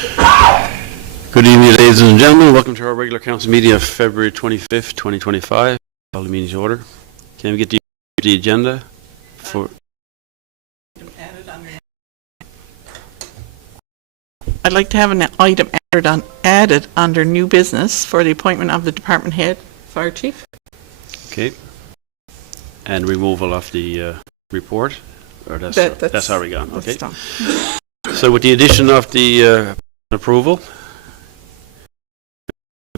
Good evening, ladies and gentlemen. Welcome to our regular council meeting of February 25th, 2025. Call the meeting to order. Can we get the agenda for? I'd like to have an item added under new business for the appointment of the department head, fire chief. Okay. And removal of the report? Or that's already gone. Okay. Done. So with the addition of the approval,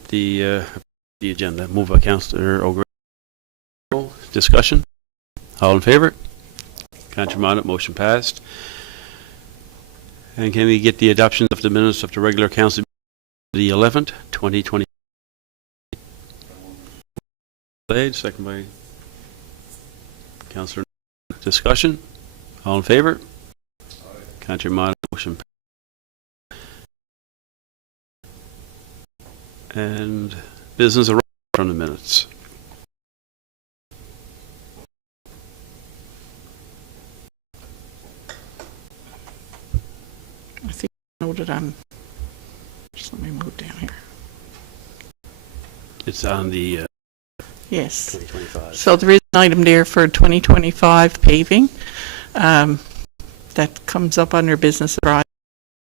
the agenda, move by Councillor O'Grady. Discussion? All in favour? Councillor Monaghan, motion passed. And can we get the adoption of the minutes of the regular council the 11th, 2020? Second by Councillor. Discussion? All in favour? Councillor Monaghan, motion passed. And business from the minutes. I think I noted on. Just let me move down here. It's on the yes. 2025. So there is an item there for 2025 paving. That comes up under business that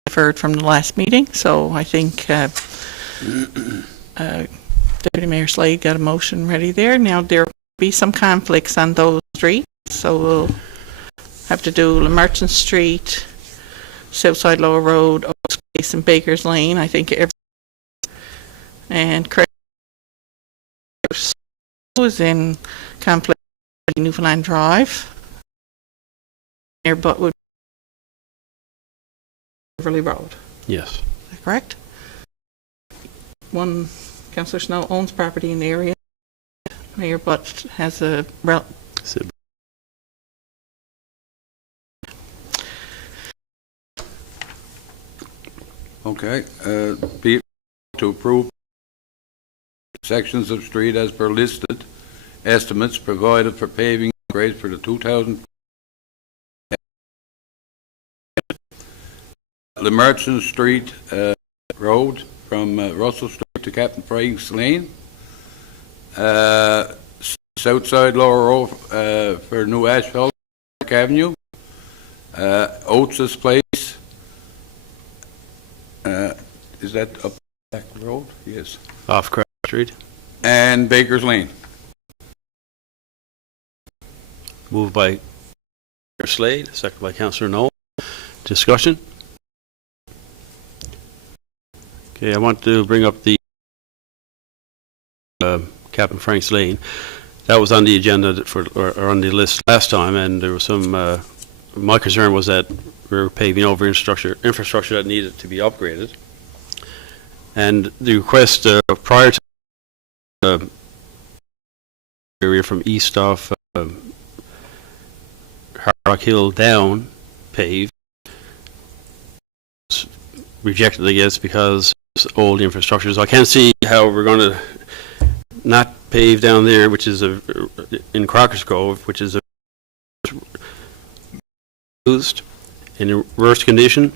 I've heard from the last meeting. So I think Deputy Mayor Slade got a motion ready there. Now there will be some conflicts on those streets, so we'll have to do Merchant Street, Southside Lower Road, Oaks Place, and Baker's Lane. I think and Craig was in conflict with Newfoundland Drive. Near Butwood Beverly Road. Yes. Is that correct? One, Councillor Snow owns property in the area. Mayor Butt has a Okay, be to approve sections of street as per listed, estimates provided for paving grades for the 2000. The Merchant Street Road from Russell Street to Captain Frank's Lane. Southside Lower Road for new asphalt, Park Avenue. Oates' Place. Is that up back road? Yes. Off Craig Street. And Baker's Lane. Moved by Slade, second by Councillor Noel. Discussion? Okay, I want to bring up the Captain Frank's Lane. That was on the agenda or on the list last time, and there was some. My concern was that we were paving over infrastructure that needed to be upgraded, and the request prior to area from east of Rock Hill down paved was rejected, I guess, because it's old infrastructure. So I can't see how we're going to not pave down there, which is in Crocker's Grove, which is used in worse condition.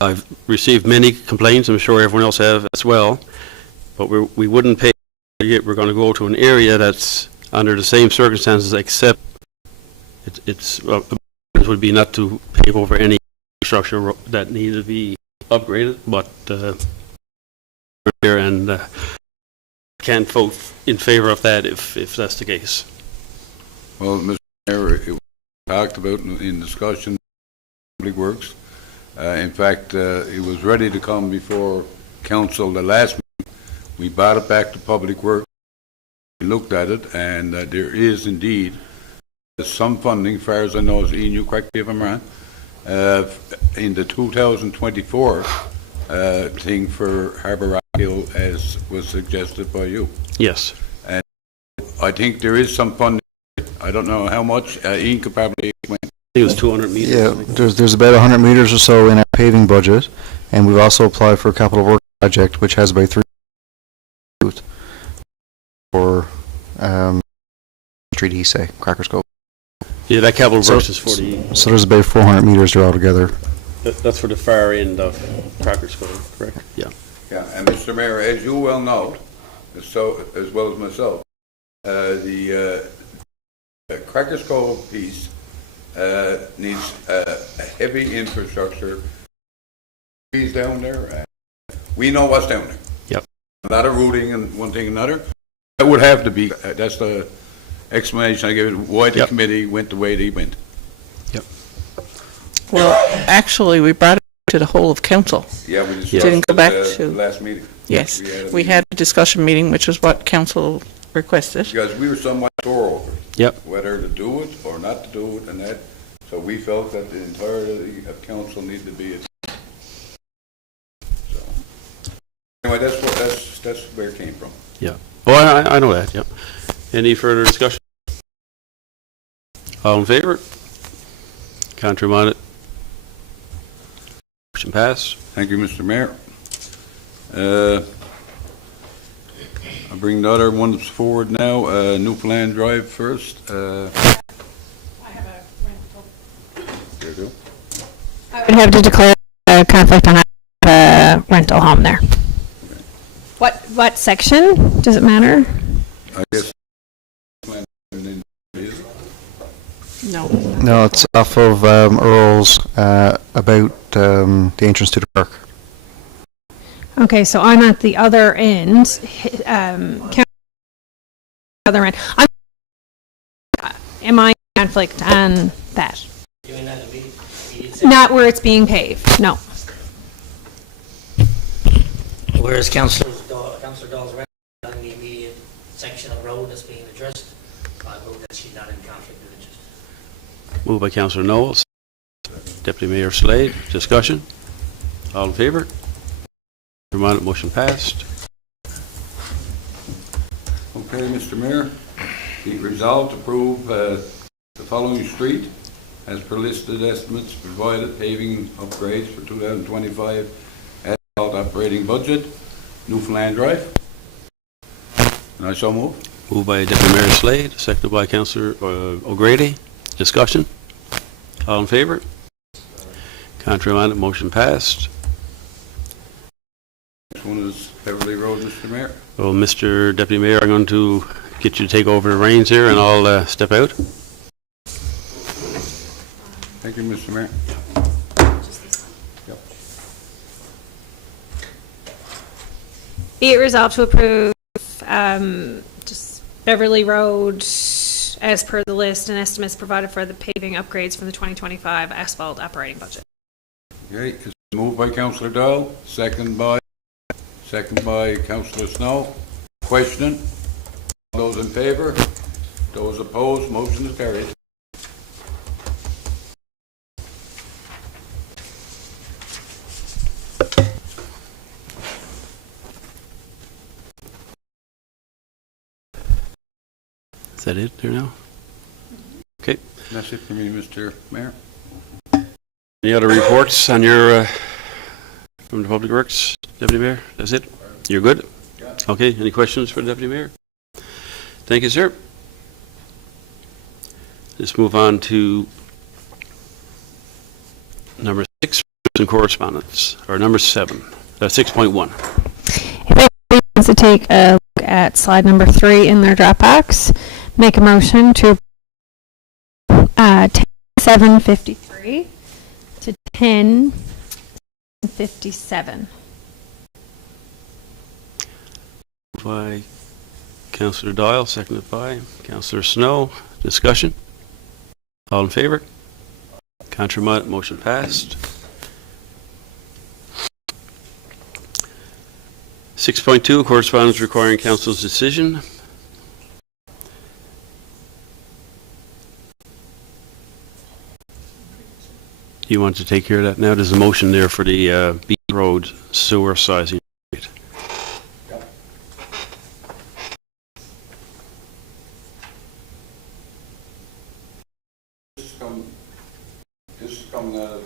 I've received many complaints. I'm sure everyone else have as well. But we wouldn't pave. We're going to go to an area that's under the same circumstances, except it would be not to pave over any structure that needed to be upgraded, but and can't vote in favor of that if that's the case. Well, Mr. Mayor, it was talked about in discussion Public Works. In fact, it was ready to come before council the last meeting. We brought it back to Public Works. We looked at it, and there is indeed some funding, as far as I know, as Ian, you correct me if I'm wrong, in the 2024 thing for Harbour Rock Hill, as was suggested by you. Yes. And I think there is some funding. I don't know how much. Ian could probably explain. I think it was 200 meters. Yeah, there's about 100 meters or so in our paving budget, and we've also applied for a capital work project, which has about 3 for Street Crackers Cove. Yeah, that capital works is 40. So there's about 400 meters there altogether. That's for the far end of Cracker Skull, correct? Yeah. Yeah, and Mr. Mayor, as you well know, so, as well as myself, the Cracker Skull piece needs a heavy infrastructure. He's down there. We know what's down there. Yep. A lot of rooting and one thing and another. That would have to be, that's the explanation I gave, why the Yep. committee went the way they went. Well, actually, we brought it to the whole of council. Yeah, we discussed Didn't go back it, to- last meeting. Yes, a we meeting. had a discussion meeting, which is what council requested. Because we were somewhat sore over it. Yep. Whether to do it or not to do it and that. So we felt that the entirety of council needed to be it. So, anyway, that's where it came from. Yeah. Oh, I know that, yep. Any further discussion? All in favor? Contrary minded? Motion passed. Thank you, Mr. Mayor. I'll bring the other ones forward now. Newfoundland Drive first. I have a rental. There you go. I would have to declare a conflict on a rental home there. What section? Does it matter? I guess. No. No, it's off of Earl's, about the entrance to the park. Okay, so I'm at the other end. Other end. Am I in conflict on that? Doing that immediate Not where it's being paved. No. Whereas Councillor Dahl's right on the immediate section of road that's being addressed, I vote that she's not in conflict of interest. Moved by Councillor Knowles. Deputy Mayor Slade. Discussion? All in favor? Contrary minded? Motion passed. Okay, Mr. Mayor, be resolved to approve the following street as per listed estimates provided paving upgrades for 2025 asphalt operating budget, Newfoundland Drive. And I so move. Moved by Deputy Mayor Slade, seconded by Councillor O'Grady. Discussion? All in favor? Contrary minded? Motion passed. Next one is Beverly Road, Mr. Mayor. Well, Mr. Deputy Mayor, I'm going to get you to take over the reins here, and I'll step out. Thank you, Mr. Mayor. Yep. Be it resolved to approve just Beverly Road as per the list and estimates provided for the paving upgrades from the 2025 asphalt operating budget. Okay, it's moved by Councillor Dahl, second by Councillor Snow. Question? Those in favor? Those opposed? Motion is carried. Is that it there now? Okay. That's it for me, Mr. Mayor. Any other reports on your, from the Public Works, Deputy Mayor? That's it? You're good? Yeah. Okay, any questions for the Deputy Mayor? Thank you, sir. Let's move on to number 6, in correspondence, or number 7, 6.1. If anybody wants to take a look at slide number 3 in their Dropbox, make a motion to 10:753 to 10:57. By Councillor Doyle, seconded by Councillor Snow. Discussion? All in favor? Contrary minded? Motion passed. 6.2, correspondence requiring council's decision. Do you want to take care of that now? There's a motion there for the Beach Road sewer sizing. This is coming out of,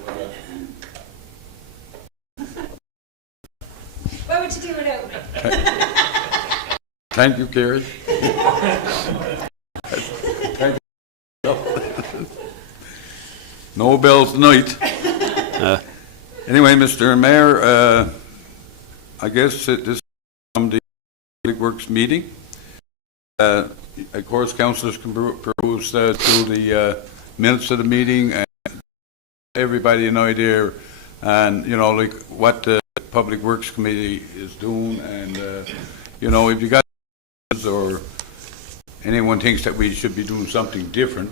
What would you do without me? thank you, Carrie. Thank you. No bells tonight. Anyway, Mr. Mayor, I guess this is from the Public Works meeting. Of course, councillors can peruse through the minutes of the meeting, and everybody an idea, and like what the Public Works Committee is doing, and if you got or anyone thinks that we should be doing something different,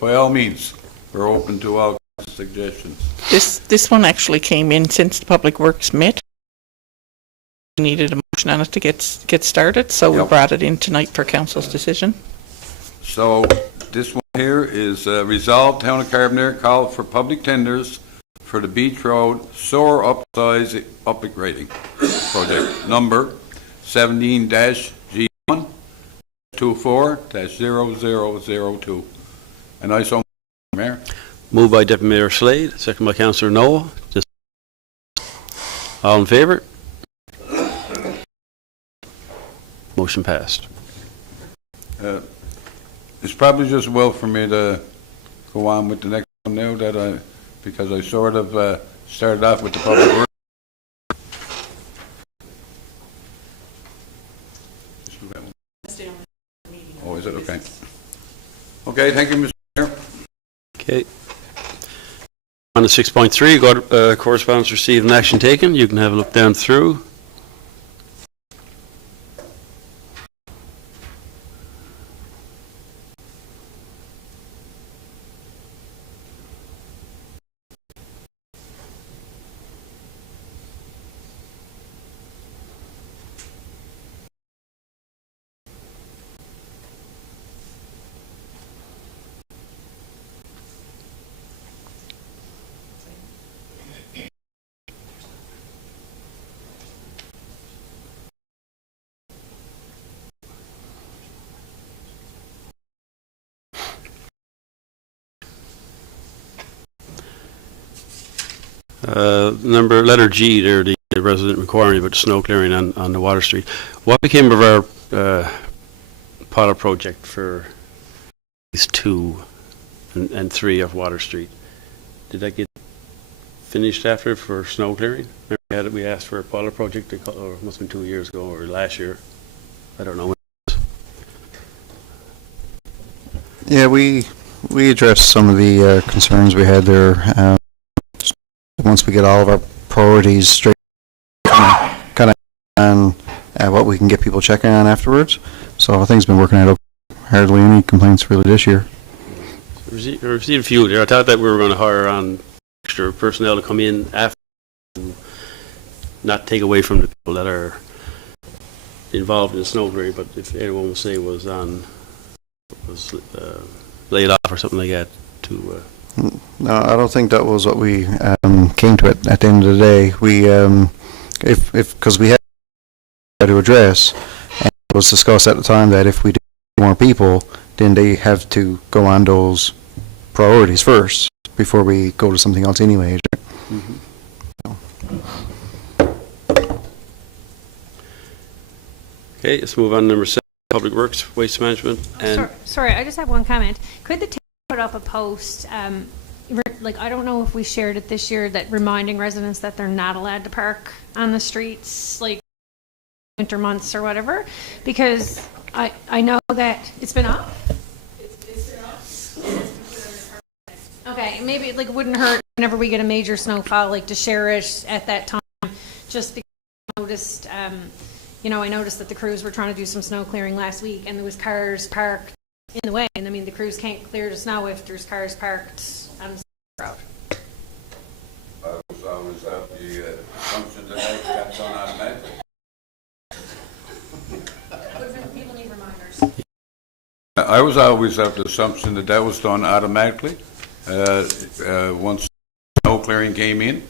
by all means, we're open to all suggestions. This one actually came in since the Public Works met. We needed a motion on it to get started, so we Yep. brought it in tonight for council's decision. So this one here is resolved, Town of Carbonear called for public tenders for the Beach Road sewer upsize upgrading project number 17-G1 24-0002. And I so, Mayor. Moved by Deputy Mayor Slade, second by Councillor Noah. All in favour? Motion passed. It's probably just well for me to go on with the next one now because I sort of started off with the public works. Oh, is it? Okay. Okay, thank you, Mr. Mayor. Okay. On to 6.3, got correspondence received and action taken. You can have a look down through. Letter G there, the resident inquiry about snow clearing on the Water Street. What became of our pilot project for these 2 and 3 of Water Street? Did that get finished after for snow clearing? Remember we asked for a pilot project, or it must have been 2 years ago or last year. I don't know. Yeah, we addressed some of the concerns we had there. Once we get all of our priorities straight, kind of on what we can get people checking on afterwards. So I think it's been working out okay. Hardly any complaints really this year. I received a few there. I thought that we were going to hire on extra personnel to come in after, and not take away from the people that are involved in the snow clearing, but if anyone will say was laid off or something like that to... No, I don't think that was what we came to it at the end of the day. We, because we had to address, and it was discussed at the time that if we did more people, then they have to go on those priorities first before we go to something else anyway. Mm-hmm. Okay, let's move on to number 7, Public Works, Waste Management, and... Sorry, I just have one comment. Could the town put up a post, like, I don't know if we shared it this year, that reminding residents that they're not allowed to park on the streets, like, winter months or whatever? Because I know that it's been up. It's been up. Okay, maybe it wouldn't hurt whenever we get a major snowfall, like, to share it at that time, just because I noticed, I noticed that the crews were trying to do some snow clearing last week, and there was cars parked in the way, and I mean, the crews can't clear the snow if there's cars parked on the road. I was always of the assumption that that's on automatic. People need reminders. I was always of the assumption that that was done automatically once snow clearing came in.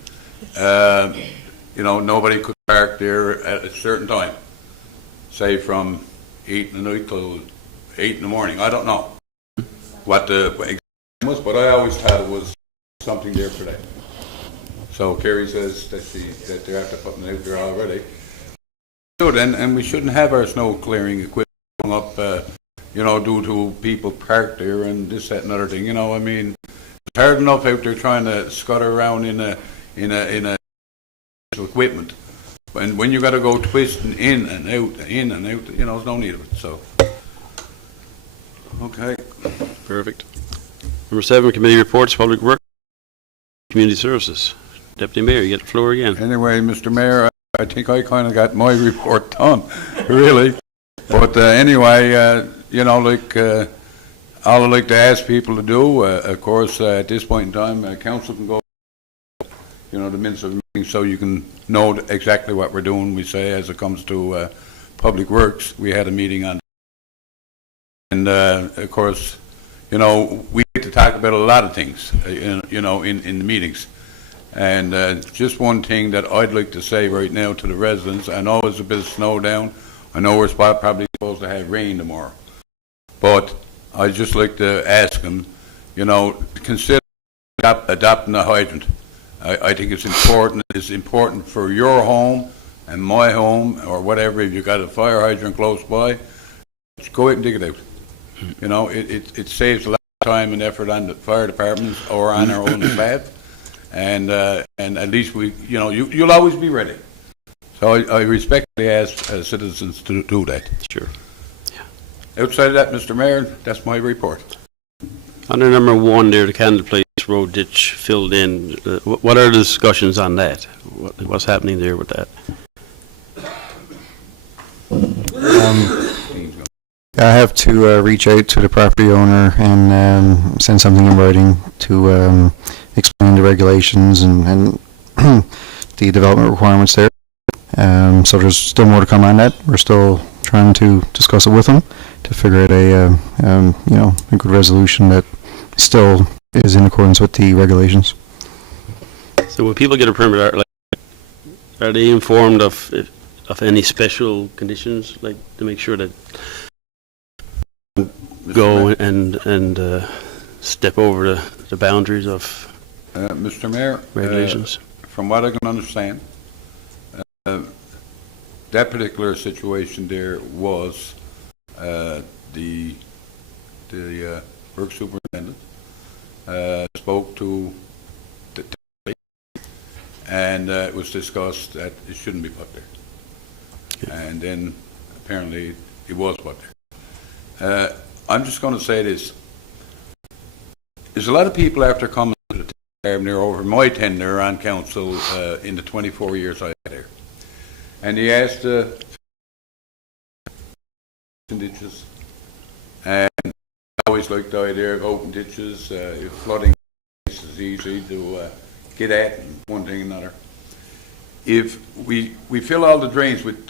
Nobody could park there at a certain time, say from 8 in the night till 8 in the morning. I don't know what the exam was, but I always thought it was something there for that. So Kerry says that they're after putting it out there already. So then, and we shouldn't have our snow clearing equipment up, due to people parked there and this, that, and other thing. I mean, it's hard enough out there trying to scutter around in a in a equipment. And when you got to go twisting in and out, there's no need of it, so. Okay. Perfect. Number 7, committee reports, public work, community services. Deputy Mayor, you get the floor again. Anyway, Mr. Mayor, I think I kind of got my report done, really. But anyway, all I'd like to ask people to do, of course, at this point in time, council can go, the minutes of the meeting, so you can know exactly what we're doing. We say, as it comes to public works, we had a meeting on, and of course, we get to talk about a lot of things, in the meetings. And just one thing that I'd like to say right now to the residents, I know there's a bit of snow down. I know we're probably supposed to have rain tomorrow. But I'd just like to ask them, consider adopting a hydrant. I think it's important. It's important for your home and my home or whatever. If you got a fire hydrant close by, just go out and dig it out. It saves a lot of time and effort on the fire departments or on our own staff. And at least you'll always be ready. So I respectfully ask citizens to do that. Sure. Outside of that, Mr. Mayor, that's my report. Under number 1 there, the Candle Place Road ditch filled in. What are the discussions on that? What's happening there with that? I have to reach out to the property owner and send something in writing to explain the regulations and the development requirements there. So there's still more to come on that. We're still trying to discuss it with them to figure out a good resolution that still is in accordance with the regulations. So when people get a permit, are they informed of any special conditions, like to make sure that go and step over the boundaries of Mr. Mayor, regulations? From what I can understand, that particular situation there was the work superintendent spoke to the and it was discussed that it shouldn't be put there. And then apparently it was put there. I'm just going to say this. There's a lot of people after coming to the Carbonear over my tenure on council in the 24 years I had there. And he asked ditches. And I always liked the idea of open ditches. If flooding is easy to get at, and one thing and another. If we fill all the drains with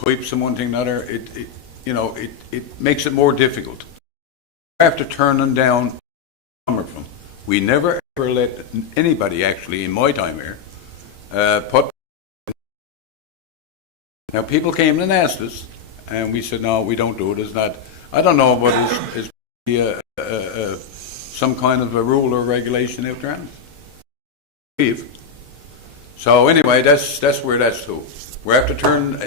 pipes and one thing and another, it makes it more difficult. We have to turn them down. From. We never ever let anybody actually in my time here put. Now people came and asked us, and we said no, we don't do it. It's not. I don't know what is some kind of a rule or regulation out there. So anyway, that's where that's to. We have to turn.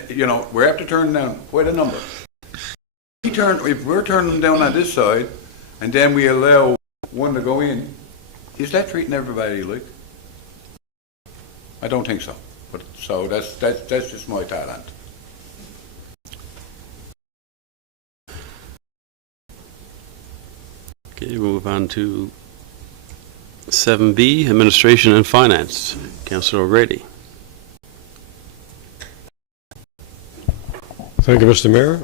We have to turn down quite a number. If we're turning them down on this side, and then we allow one to go in, is that treating everybody like? I don't think so. But so that's just my thought on it. Okay, we'll move on to 7B, Administration and Finance. Councillor O'Grady. Thank you, Mr. Mayor.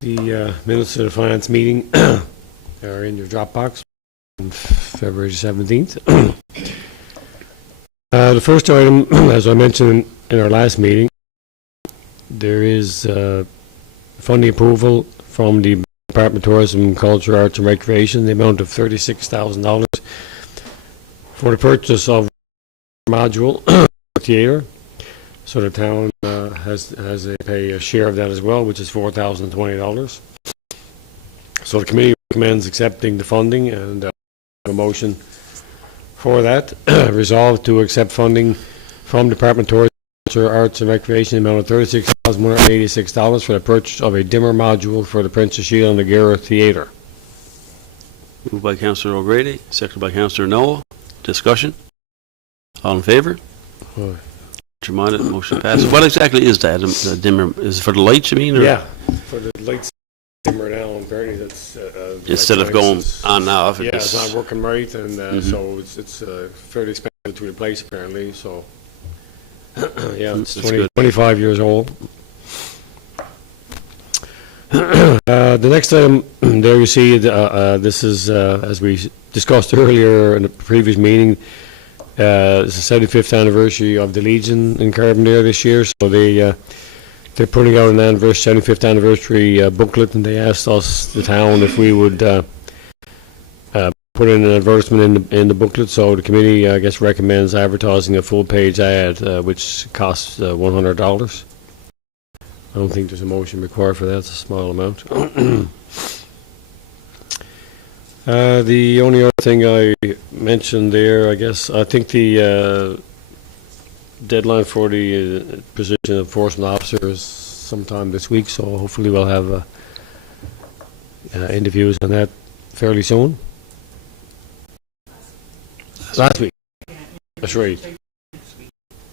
The minutes of the finance meeting are in your Dropbox on February 17th. The first item, as I mentioned in our last meeting, there is funding approval from the Department of Tourism, Culture, Arts and Recreation, the amount of $36,000 for the purchase of a module theater. So the town has pay a share of that as well, which is $4,020. So the committee recommends accepting the funding and a motion for that. Resolved to accept funding from Department of Tourism, Culture, Arts and Recreation, the amount of $36,186 for the purchase of a dimmer module for the Princess Sheila and the Gera Theatre. Moved by Councillor O'Grady, seconded by Councillor Noel. Discussion? All in favor? Aye. Reminded, motion passes. What exactly is that? The dimmer, is it for the lights, you mean? Or Yeah, for the lights dimmer now, apparently that's... instead of going electronics is- on and off? Yeah, it's not working right, and so it's fairly expensive to replace, apparently, so... Yeah, it's That's good. 25 years old. The next item, there you see, this is, as we discussed earlier in the previous meeting, it's the 75th anniversary of the Legion in Carbonear this year, so they're putting out an 75th anniversary booklet, and they asked us, the town, if we would put in an advertisement in the booklet. So the committee, I guess, recommends advertising a full-page ad, which costs $100. I don't think there's a motion required for that. It's a small amount. The only other thing I mentioned there, I guess, I think the deadline for the position of enforcement officer is sometime this week, so hopefully we'll have interviews on that fairly soon. Last week. That's right.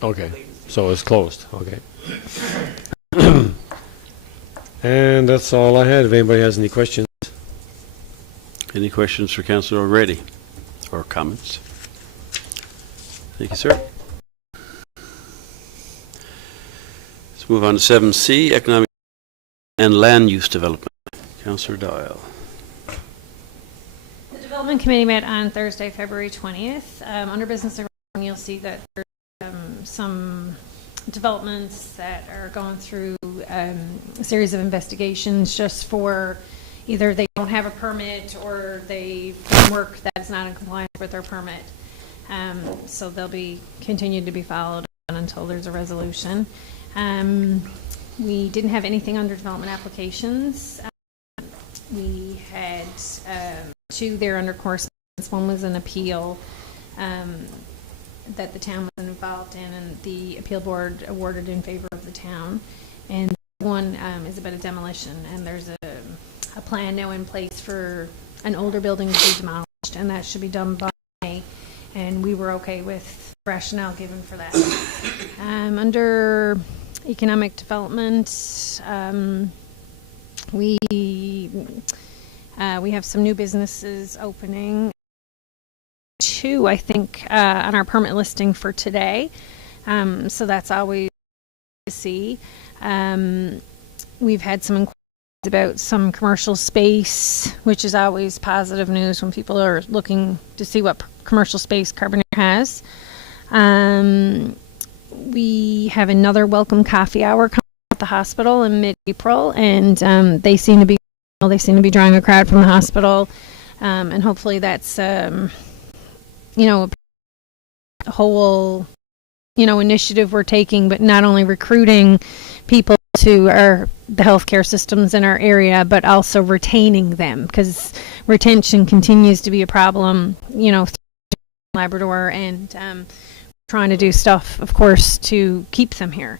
Okay, so it's closed. Okay. And that's all I had. If anybody has any questions. Any questions for Councillor O'Grady or comments? Thank you, sir. Let's move on to 7C, Economic and Land Use Development. Councillor Dial. The Development Committee met on Thursday, February 20th. Under business, you'll see that there's some developments that are going through a series of investigations just for either they don't have a permit or they've done work that is not in compliance with their permit. So they'll be continued to be followed on until there's a resolution. We didn't have anything under development applications. We had two there under correspondence. One was an appeal that the town was involved in, and the appeal board awarded in favor of the town. And one is about a demolition, and there's a plan now in place for an older building to be demolished, and that should be done by May. And we were okay with rationale given for that. Under economic development, we have some new businesses opening. Two, I think, on our permit listing for today. So that's always to see. We've had some inquiries about some commercial space, which is always positive news when people are looking to see what commercial space Carbonear has. We have another welcome coffee hour coming at the hospital in mid-April, and they seem to be drawing a crowd from the hospital, and hopefully that's a whole initiative we're taking, but not only recruiting people to the healthcare systems in our area, but also retaining them, because retention continues to be a problem, through Labrador, and trying to do stuff, of course, to keep them here.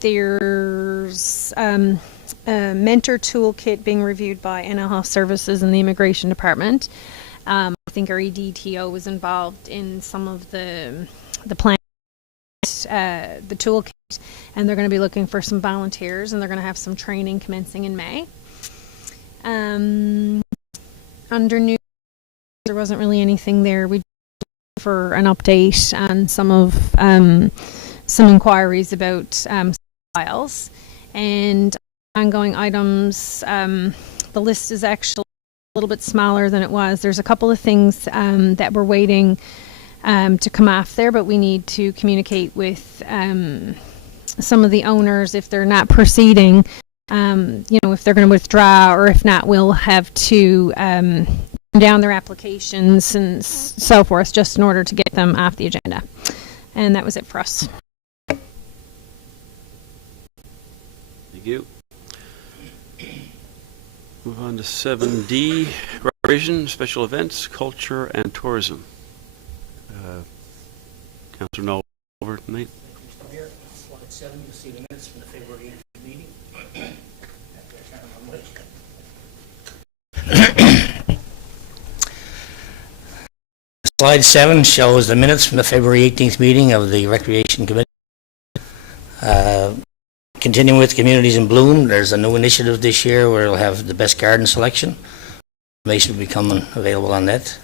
There's a mentor toolkit being reviewed by NL Health Services and the Immigration Department. I think our EDTO was involved in some of the plans, the toolkit, and they're going to be looking for some volunteers, and they're going to have some training commencing in May. Under new, there wasn't really anything there. We for an update on some inquiries about files and ongoing items. The list is actually a little bit smaller than it was. There's a couple of things that we're waiting to come off there, but we need to communicate with some of the owners if they're not proceeding, if they're going to withdraw, or if not, we'll have to down their applications and so forth, just in order to get them off the agenda. And that was it for us. Thank you. Move on to 7D, recreation, special events, culture, and tourism. Councillor Noel over tonight. Mr. Mayor, slide 7, you'll see the minutes from the February 8th meeting. Slide 7 shows the minutes from the February 18th meeting of the Recreation Committee. Continuing with Communities in Bloom, there's a new initiative this year where we'll have the best garden selection. Information will be coming available on that.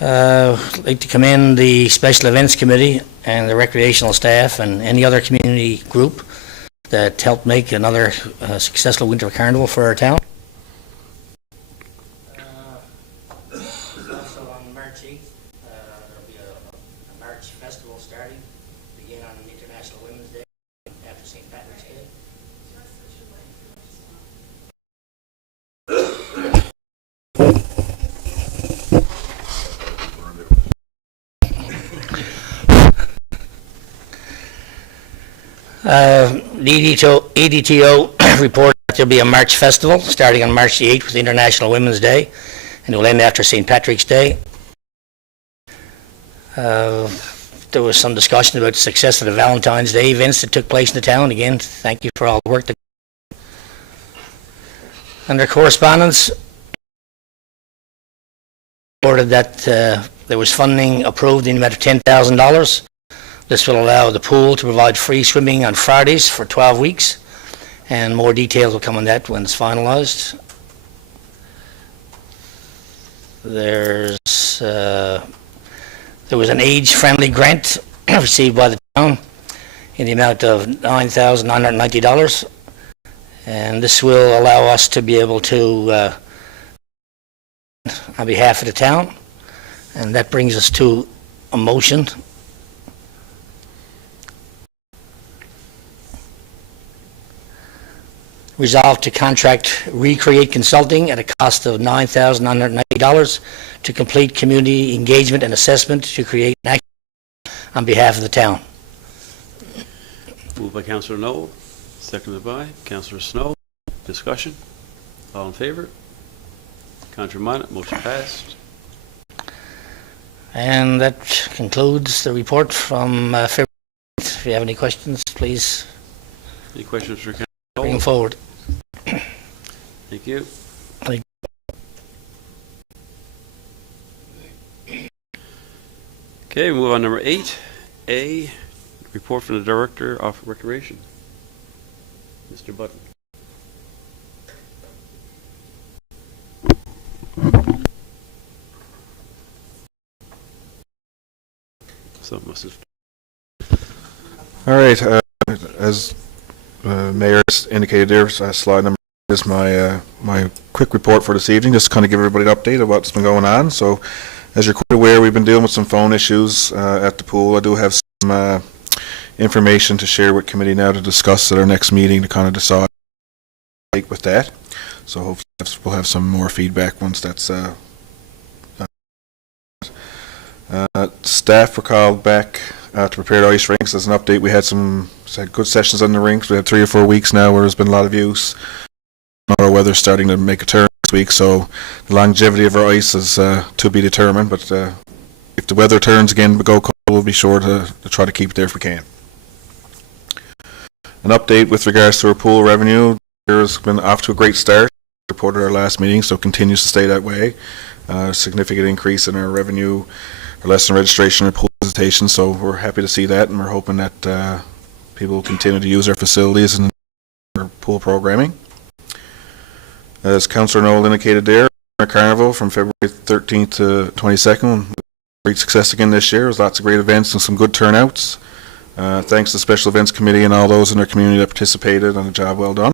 I'd like to commend the Special Events Committee and the recreational staff and any other community group that helped make another successful winter carnival for our town. Also on March 8th, there'll be a March festival starting, begin on International Women's Day after St. Patrick's Day. The EDTO reported that there'll be a March festival starting on March the 8th with International Women's Day, and it will end after St. Patrick's Day. There was some discussion about the success of the Valentine's Day events that took place in the town. Again, thank you for all the work. Under correspondence, reported that there was funding approved in the amount of $10,000. This will allow the pool to provide free swimming on Fridays for 12 weeks, and more details will come on that when it's finalized. There was an age-friendly grant received by the town in the amount of $9,990, and this will allow us to be able to, on behalf of the town, and that brings us to a motion. Resolved to contract Recreate Consulting at a cost of $9,990 to complete community engagement and assessment to create an action on behalf of the town. Moved by Councillor Noel, seconded by Councillor Snow. Discussion? All in favour? Contrary minded, motion passed. And that concludes the report from February. If you have any questions, please Any questions for Councillor bring Noel? them forward. Thank you. Thank Okay, we move on to number 8A, report from the Director of Recreation. Mr. Button. So must have. All right, as Mayor indicated there, slide number is my my quick report for this evening, just to kind of give everybody an update of what's been going on. So, as you're quite aware, we've been dealing with some phone issues at the pool. I do have some information to share with committee now to discuss at our next meeting to kind of decide with that. So hopefully we'll have some more feedback once that's staff were called back to prepare the ice rinks. As an update, we had good sessions on the rinks. We had 3 or 4 weeks now where there's been a lot of use. Our weather's starting to make a turn this week, so the longevity of our ice is to be determined. But if the weather turns again, go cold, we'll be sure to try to keep it there if we can. An update with regards to our pool revenue. There's been off to a great start. Reported our last meeting, so continues to stay that way. Significant increase in our revenue, our lesson registration, and pool visitation. So we're happy to see that, and we're hoping that people will continue to use our facilities and our pool programming. As Councillor Noel indicated there, our carnival from February 13th to 22nd, great success again this year. There's lots of great events and some good turnouts. Thanks to the Special Events Committee and all those in our community that participated on a job well done.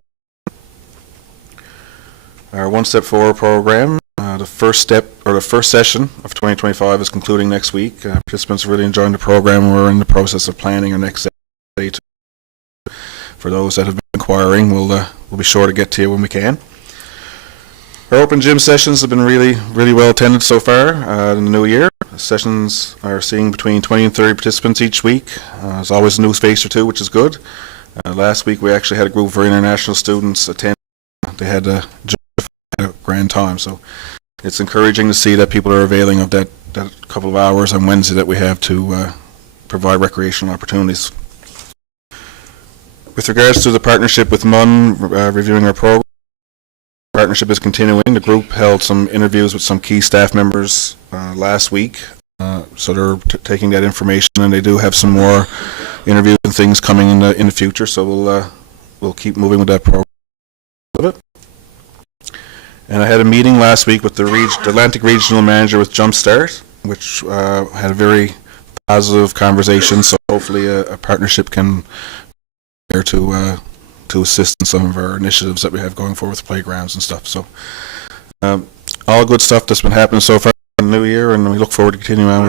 Our One Step Forward program, the first session of 2025 is concluding next week. Participants are really enjoying the program. We're in the process of planning our next day. For those that have been inquiring, we'll be sure to get to you when we can. Our open gym sessions have been really well attended so far in the new year. Sessions are seeing between 20 and 30 participants each week. There's always a new space or two, which is good. Last week we actually had a group of our international students attend. They had a grand time, so it's encouraging to see that people are availing of that couple of hours on Wednesday that we have to provide recreational opportunities. With regards to the partnership with MUN, reviewing our program, partnership is continuing. The group held some interviews with some key staff members last week. So they're taking that information, and they do have some more interviews and things coming in the future. So we'll keep moving with that program. And I had a meeting last week with the Atlantic Regional Manager with Jumpstart, which had a very positive conversation. So hopefully a partnership can be there to assist in some of our initiatives that we have going forward with playgrounds and stuff. So all good stuff that's been happening so far in the new year, and we look forward to continuing on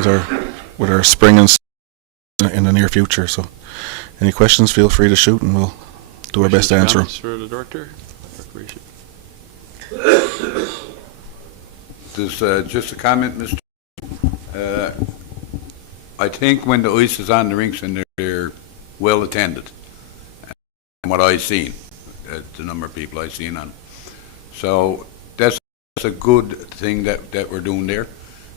with our spring and in the near future. So any questions, feel free to shoot, and we'll do our best to answer them. Comments for the Director? Recreation. Just a comment, Mr. I think when the ice is on the rinks and they're well attended, and what I've seen, the number of people I've seen on. So that's a good thing that we're doing there.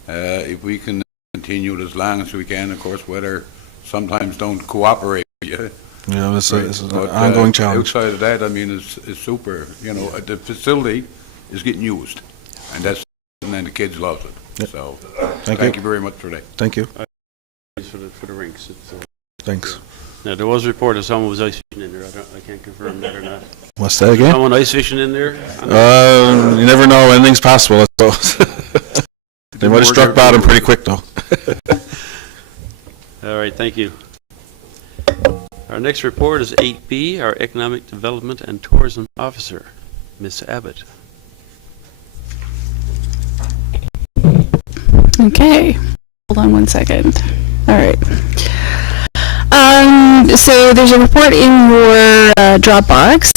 If we can continue it as long as we can, of course, weather sometimes don't cooperate with you. Yeah, it's an ongoing challenge. Outside of that, I mean, it's super. You know, the facility is getting used, and then the kids love it. Yep. So Thank you very much for that. Thank you. For the rinks. Thanks. Now, there was a report that someone was ice fishing in there. I can't confirm that or not. What's that again? Someone ice fishing in there? You never know. Anything's possible, I suppose. They might have struck bottom pretty quick, though. All right, thank you. Our next report is 8B, our Economic Development and Tourism Officer, Ms. Abbott. Okay, hold on one second. All right. So there's a report in your Dropbox.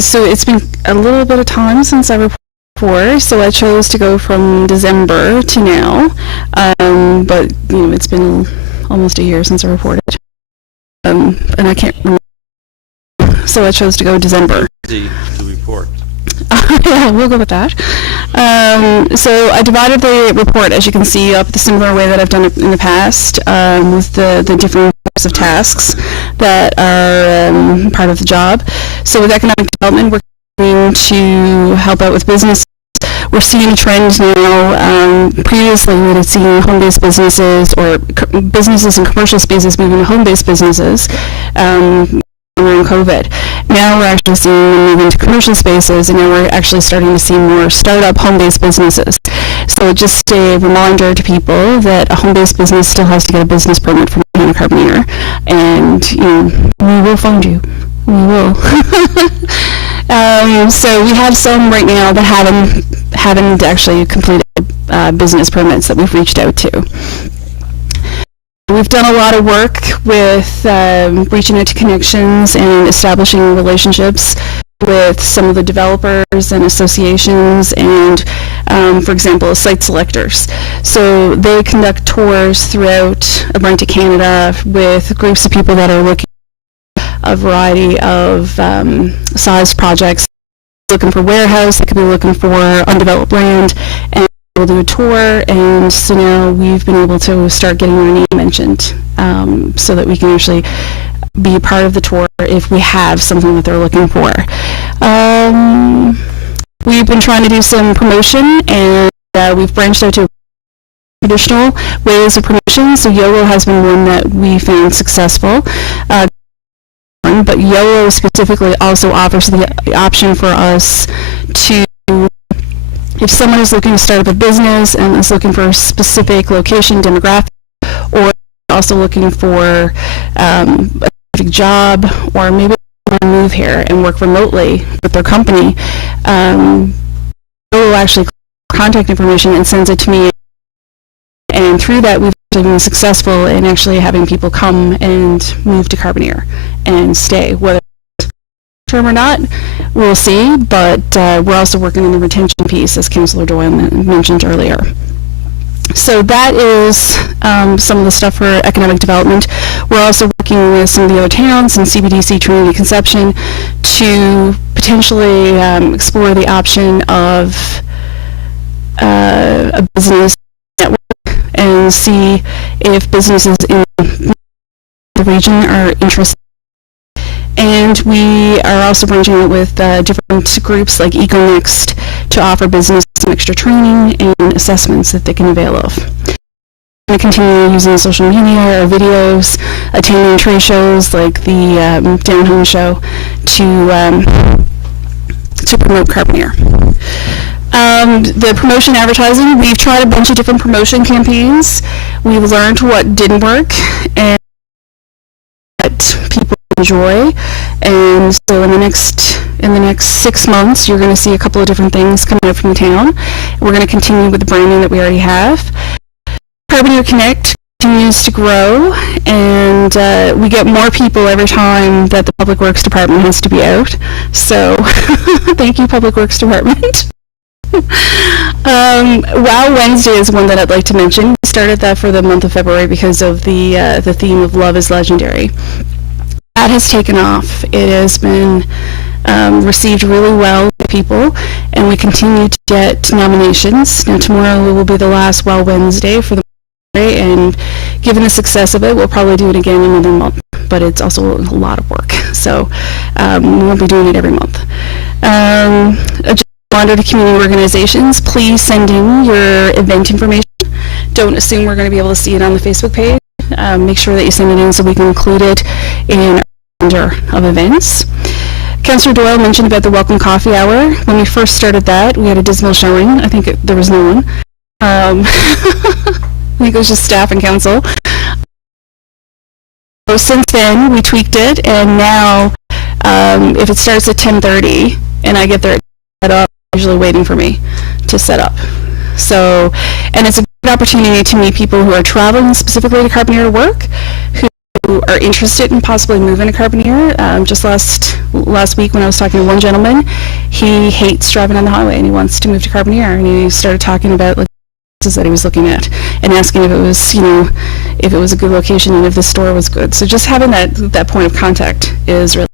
So it's been a little bit of time since I reported before, so I chose to go from December to now. But you know, it's been almost a year since I reported, and I can't remember. So I chose to go December. The report. Yeah, we'll go with that. So I divided the report, as you can see, up the similar way that I've done it in the past, with the different types of tasks that are part of the job. So with economic development, we're going to help out with business. We're seeing a trend now. Previously, we had seen home-based businesses or businesses in commercial spaces moving to home-based businesses. Around COVID. Now we're actually seeing them move into commercial spaces, and now we're actually starting to see more startup home-based businesses. So just a reminder to people that a home-based business still has to get a business permit from Carbonear, and you know, we will find you. We will. So we have some right now that haven't actually completed business permits that we've reached out to. We've done a lot of work with reaching out to connections and establishing relationships with some of the developers and associations and, for example, site selectors. So they conduct tours throughout Atlantic Canada with groups of people that are looking at a variety of size projects, looking for warehouse, they could be looking for undeveloped land, and we'll do a tour, and so now we've been able to start getting our name mentioned, so that we can actually be part of the tour if we have something that they're looking for. We've been trying to do some promotion, and we've branched out to traditional ways of promotion. So YOLO has been one that we found successful. But YOLO specifically also offers the option for us to, if someone is looking to start up a business and is looking for a specific location, demographic, or also looking for a specific job, or maybe they want to move here and work remotely with their company, will actually contact information and sends it to me. And through that, we've actually been successful in actually having people come and move to Carbonear and stay, whether term or not, we'll see, but we're also working on the retention piece, as Councillor Doyle mentioned earlier. So that is some of the stuff for economic development. We're also working with some of the other towns and CBDC Trinity Conception to potentially explore the option of a business network and see if businesses in the region are interested. And And we are also branching out with different groups like EcoNext to offer business some extra training and assessments that they can avail of. We're going to continue using social media or videos, attending trade shows like the Down Home Show to promote Carbonear. The promotion advertising, we've tried a bunch of different promotion campaigns. We've learned what didn't work and what people enjoy. And so in the next 6 months, you're going to see a couple of different things coming out from the town. We're going to continue with the branding that we already have. Carbonear Connect continues to grow, and we get more people every time that the Public Works Department has to be out. So thank you, Public Works Department. Wow Wednesday is one that I'd like to mention. We started that for the month of February because of the theme of Love is Legendary. That has taken off. It has been received really well by people, and we continue to get nominations. Now tomorrow will be the last Wow Wednesday for the month, and given the success of it, we'll probably do it again another month, but it's also a lot of work, so we won't be doing it every month. Reminder to community organizations, please send in your event information. Don't assume we're going to be able to see it on the Facebook page. Make sure that you send it in so we can include it in our calendar of events. Councillor Doyle mentioned about the Welcome Coffee Hour. When we first started that, we had a dismal showing. I think there was no one. I think it was just staff and council. So since then, we tweaked it, and now if it starts at 10:30 and I get there at up, usually waiting for me to set up. So, and it's a good opportunity to meet people who are traveling specifically to Carbonear to work, who are interested in possibly moving to Carbonear. Just last week when I was talking to one gentleman, he hates driving on the highway and he wants to move to Carbonear, and he started talking about like places that he was looking at and asking if it was, if it was a good location and if the store was good. So just having that point of contact is really.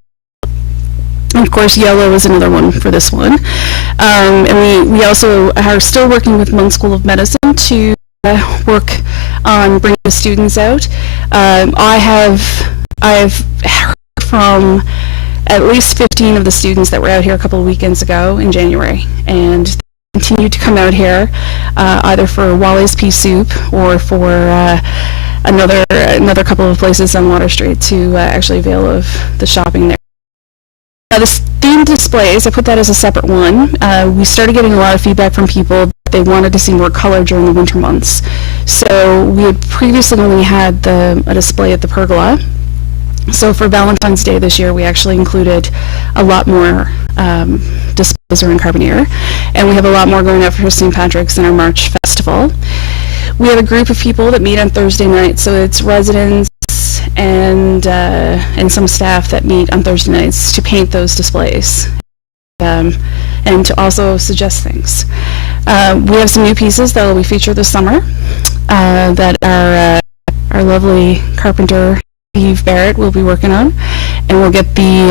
And of course, yellow is another one for this one. And we also are still working with Munn School of Medicine to work on bringing the students out. I have heard from at least 15 of the students that were out here a couple of weekends ago in January, and they continue to come out here either for Wally's Pea Soup or for another couple of places on Water Street to actually avail of the shopping there. The themed displays, I put that as a separate one. We started getting a lot of feedback from people that they wanted to see more color during the winter months. So we had previously only had a display at the pergola. So for Valentine's Day this year, we actually included a lot more displays around Carbonear. And we have a lot more going out for St. Patrick's and our March Festival. We have a group of people that meet on Thursday night, so it's residents and some staff that meet on Thursday nights to paint those displays and to also suggest things. We have some new pieces that will be featured this summer that our lovely carpenter Steve Barrett will be working on, and we'll get the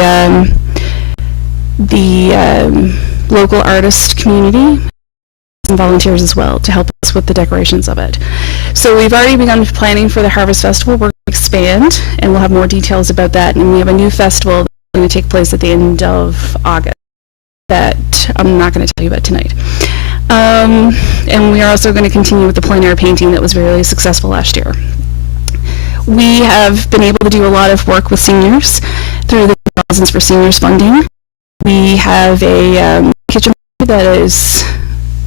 local artist community and volunteers as well to help us with the decorations of it. So we've already begun planning for the Harvest Festival. We're going to expand, and we'll have more details about that. And we have a new festival that's going to take place at the end of August that I'm not going to tell you about tonight. And we are also going to continue with the plein air painting that was really successful last year. We have been able to do a lot of work with seniors through the Thousands for Seniors funding. We have a kitchen that is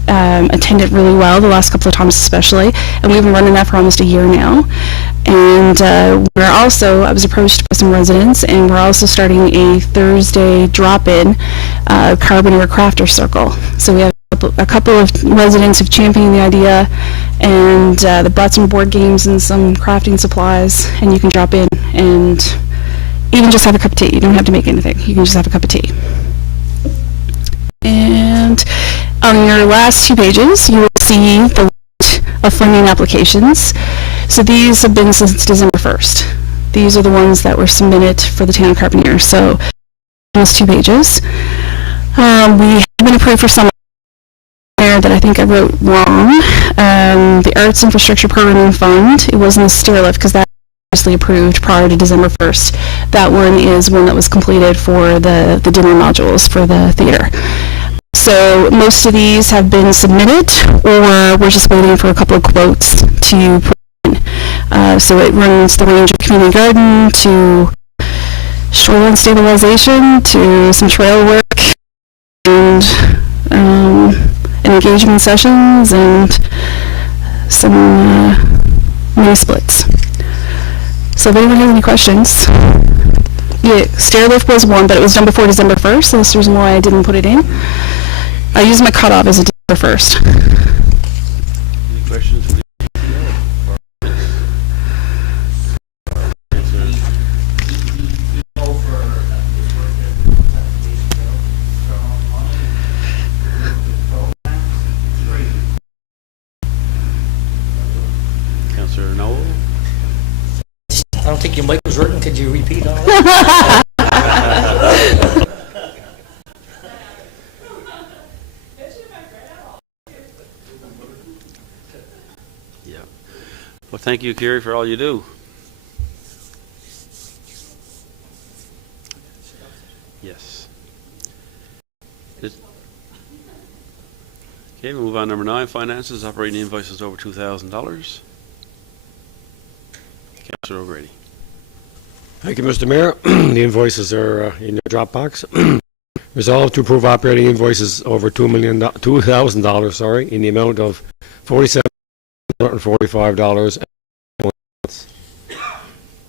attended really well the last couple of times especially, and we've been running that for almost a year now. And we're also, I was approached by some residents, and we're also starting a Thursday drop-in Carbonear Crafter Circle. So we have a couple of residents who've championed the idea, and they brought some board games and some crafting supplies, and you can drop in and even just have a cup of tea. You don't have to make anything. You can just have a cup of tea. And on your last 2 pages, you will see the list of funding applications. So these have been since December 1st. These are the ones that were submitted for the town of Carbonear. So those 2 pages. We have been approved for some that I think I wrote wrong. The Arts Infrastructure Programming Fund, it wasn't a stair lift because that previously approved prior to December 1st. That one is one that was completed for the dinner modules for the theater. So most of these have been submitted, or we're just waiting for a couple of quotes to put in. So it runs the range of community garden to shoreline stabilization to some trail work and engagement sessions and some mini splits. So if anyone has any questions. Yeah, stair lift was one, but it was done before December 1st, so that's the reason why I didn't put it in. I used my cutoff as a December 1st. Any questions? Councillor Noel? I don't think your mic was working. Could you repeat all that? Yeah. Well, thank you, Kerry, for all you do. Yes. Okay, we'll move on. Number 9, finances, operating invoices over $2,000. Councillor O'Grady. Thank you, Mr. Mayor. The invoices are in your Dropbox. Resolved to approve operating invoices over $2,000, sorry, in the amount of $4,745.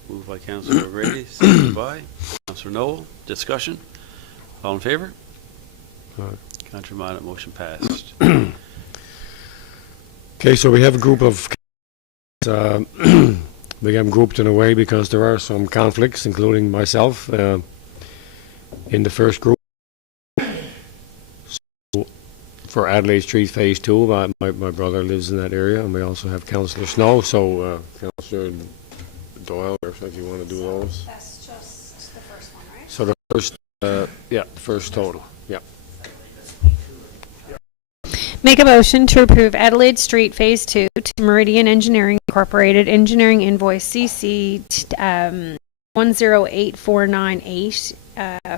Moved by Councillor O'Grady, seconded by Councillor Noel. Discussion? All in favor? Aye. Contrary minded, motion passed. Okay, so we have a group of we have them grouped in a way because there are some conflicts, including myself, in the first group. So for Adelaide Street Phase 2, my brother lives in that area, and we also have Councillor Snow, so Councillor Doyle, or if you want to do those. That's just the first one, right? So the first, yeah, the first total, yeah. Make a motion to approve Adelaide Street Phase 2 to Meridian Engineering Incorporated, engineering invoice CC 108498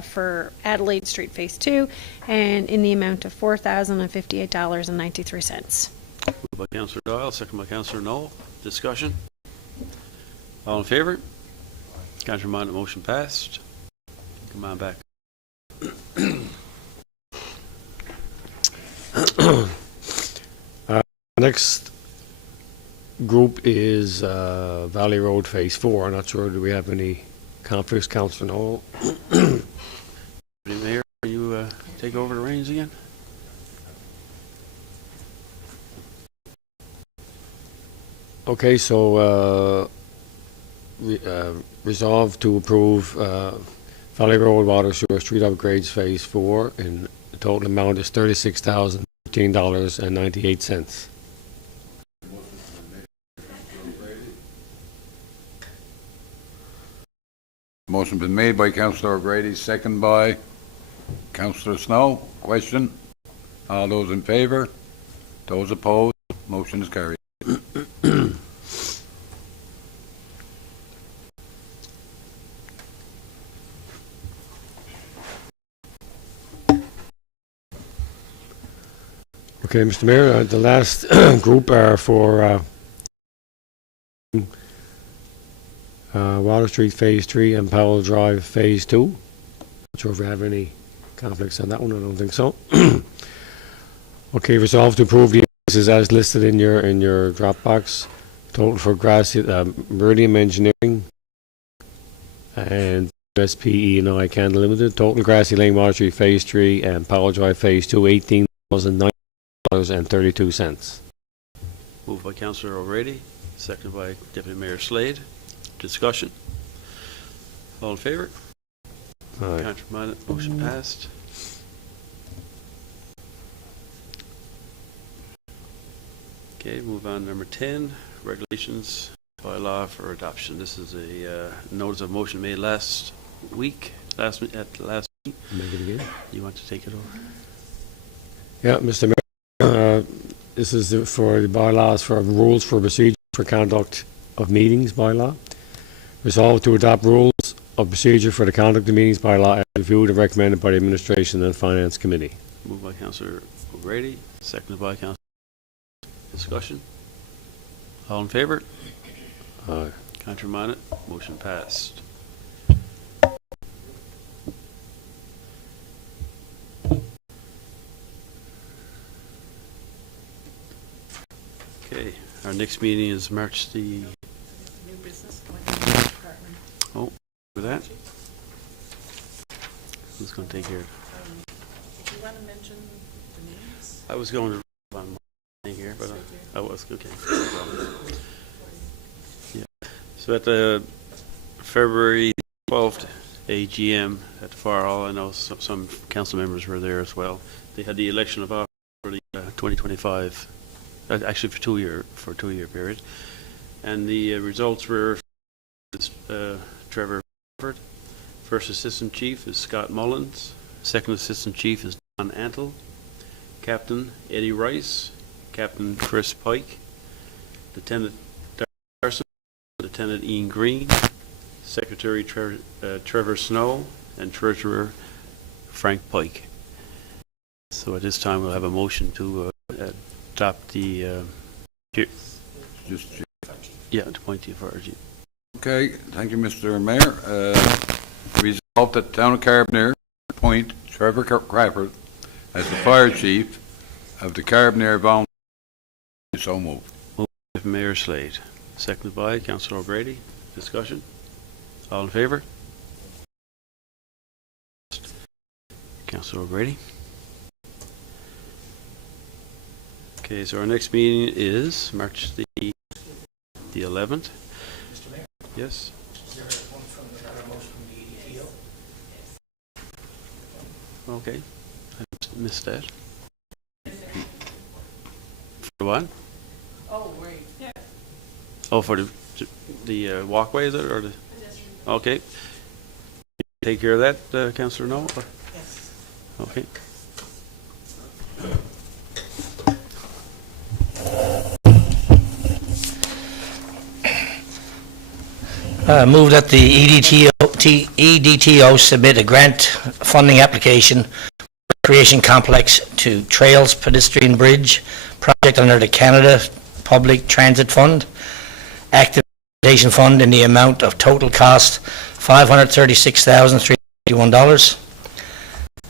for Adelaide Street Phase 2, and in the amount of $4,058.93. Moved by Councillor Doyle, second by Councillor Noel. Discussion? All in favor? Contrary minded, motion passed. Come on back. Next group is Valley Road Phase 4. I'm not sure, do we have any conflicts, Councillor Noel? Mayor, will you take over the reins again? Okay, so resolve to approve Valley Road Water Sewer Street Upgrades Phase 4, and the total amount is $36,015.98. Motion been made by Councillor O'Grady, second by Councillor Snow. Question? All those in favor? Those opposed? Motion is carried. Okay, Mr. Mayor, the last group are for Water Street Phase 3 and Powell Drive Phase 2. Not sure if we have any conflicts on that one. I don't think so. Okay, resolved to approve the invoices as listed in your Dropbox. Total for Meridian Engineering and SPE and I Canada Limited. Total Grassy Lane Water Street Phase 3 and Powell Drive Phase 2, $18,009.32. Moved by Councillor O'Grady, seconded by Deputy Mayor Slade. Discussion? All in favor? Aye. Contrary minded, motion passed. Okay, move on to number 10, regulations by law for adoption. This is a notice of motion made last week, at the last meeting. Make it again. You want to take it over? Yeah, Mr. Mayor, this is for the bylaws for rules for procedure for conduct of meetings bylaw. Resolved to adopt rules of procedure for the conduct of meetings by law as reviewed and recommended by the Administration and Finance Committee. Moved by Councillor O'Grady, seconded by Councillor. Discussion? All in favor? Aye. Contrary-minded? Motion passed. Okay, our next meeting is March the... New business, department. Oh, with that? Who's going to take care of it? Do you want to mention the names? I was going to on my thing here, but I was, okay. No problem. Yeah. So at the February 12th AGM at the Fire Hall, I know some council members were there as well. They had the election of office for the 2025, actually for a two-year period. And the results were Trevor Crawford. First Assistant Chief is Scott Mullins. Second Assistant Chief is Don Antle. Captain Eddie Rice. Captain Chris Pike. Lieutenant Darcy Carson. Lieutenant Ian Green. Secretary Trevor Snow. And Treasurer Frank Pike. So at this time we'll have a motion to adopt the Just, to appoint the authority. okay, thank you, Mr. Mayor. Resolved that the Town of Carbonear appoint Trevor Crawford as the Fire Chief of the Carbonear Volunteer. So moved. Mayor Slade, seconded by Councillor O'Grady. Discussion? All in favor? Councillor O'Grady. Okay, so our next meeting is March the 11th. Mr. Mayor, Yes. is there one from the motion from the EDTO? Okay. I missed that. For what? Oh, right. Yeah. Oh, for the walkway, is it, or the? Okay. Take care of that, Councillor No? Or- Yes. Okay. Move that the EDTO submit a grant funding application recreation complex to Trails Pedestrian Bridge project under the Canada Public Transit Fund, active transportation fund in the amount of total cost $536,381.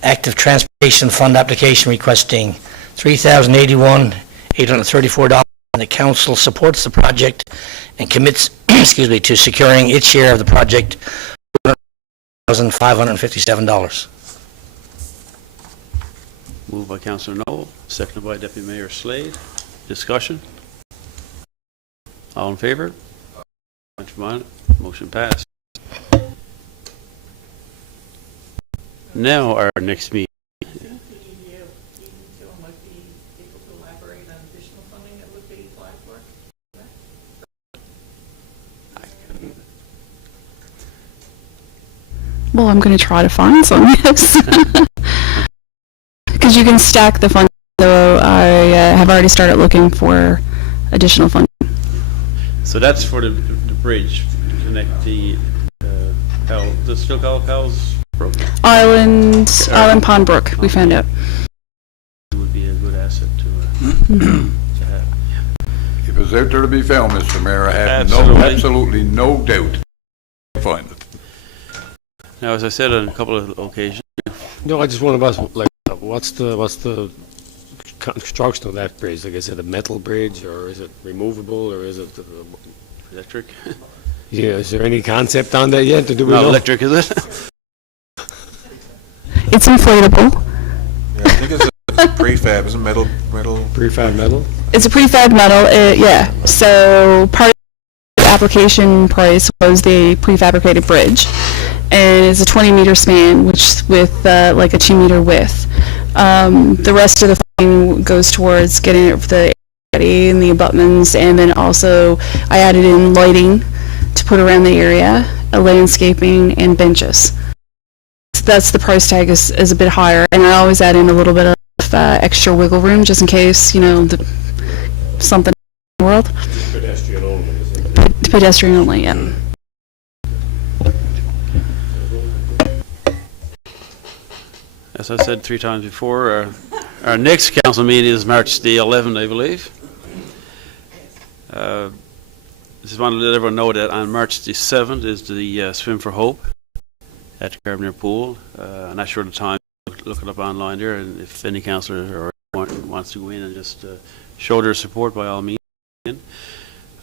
Active transportation fund application requesting $3,081,834. And the council supports the project and commits, excuse me, to securing its share of the project, $1,557. Moved by Councillor Noel, seconded by Deputy Mayor Slade. Discussion? All in favor? Motion passed. Now our next meeting. I think the EDTO might be able to elaborate on additional funding that would be applied for. Well, I'm going to try to find some, yes. Because you can stack the funding, so I have already started looking for additional funding. So that's for the bridge to connect the Powell, is it still called Powell's Brook? Island Pond Brook, we found out. It would be a good asset to have. If it's out there to be found, Mr. Mayor, I have absolutely no doubt to find it. Now, as I said on a couple of occasions, No, I just want to ask, like, what's the construction of that bridge? Like, is it a metal bridge, or is it removable, or is it electric? yeah? Is there any concept on that yet? Do we Not know? electric, is it? It's inflatable. Yeah, I think it's a prefab, isn't it? Metal. Prefab metal. It's a prefab metal, yeah. So part of the application price was the prefabricated bridge, and it's a 20-meter span, which with like a 2-meter width. The rest of the funding goes towards getting it for the area and the abutments, and then also I added in lighting to put around the area, landscaping, and benches. So that's the price tag is a bit higher, and I always add in a little bit of extra wiggle room just in case, you know, something in the world. Pedestrian only. Pedestrian only, yeah. as I said 3 times before, our next council meeting is March the 11th, I believe. Just want to let everyone know that on March the 7th is the Swim for Hope at the Carbonear Pool. I'm not sure the time. Look it up online there, and if any councillor or anyone wants to go in and just show their support, by all means.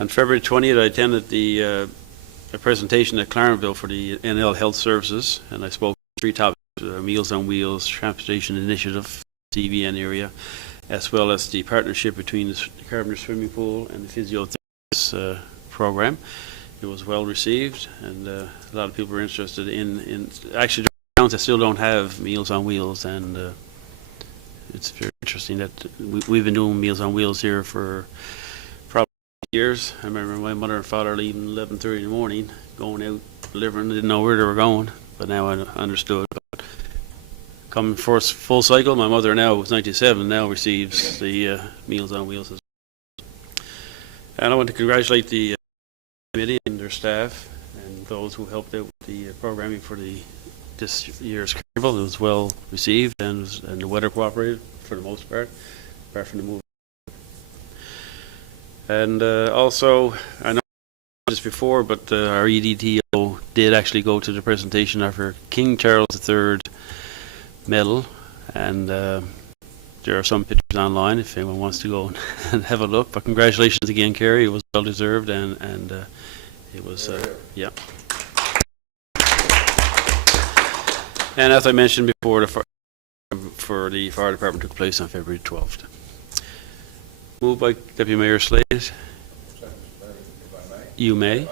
On February 20th, I attended a presentation at Clarenville for the NL Health Services, and I spoke on 3 topics: Meals on Wheels, Transportation Initiative, CVN area, as well as the partnership between the Carbonear Swimming Pool and the physiotherapist program. It was well received, and a lot of people were interested in actually towns that still don't have Meals on Wheels, and it's very interesting that we've been doing Meals on Wheels here for probably years. I remember my mother and father leaving 11:30 in the morning, going out delivering, didn't know where they were going, but now I understood. But coming for full cycle, my mother now, who's 97, now receives the Meals on Wheels as well. And I want to congratulate the committee and their staff and those who helped out with the programming for this year's carnival. It was well received, and the weather cooperated for the most part, apart from the movie. And also, I know this before, but our EDTO did actually go to the presentation of her King Charles III medal, and there are some pictures online if anyone wants to go and have a look. But congratulations again, Kerry. It was well deserved, and it was yeah. And as I mentioned before, for the fire department took place on February 12th. Moved by Deputy Mayor Slade. You may.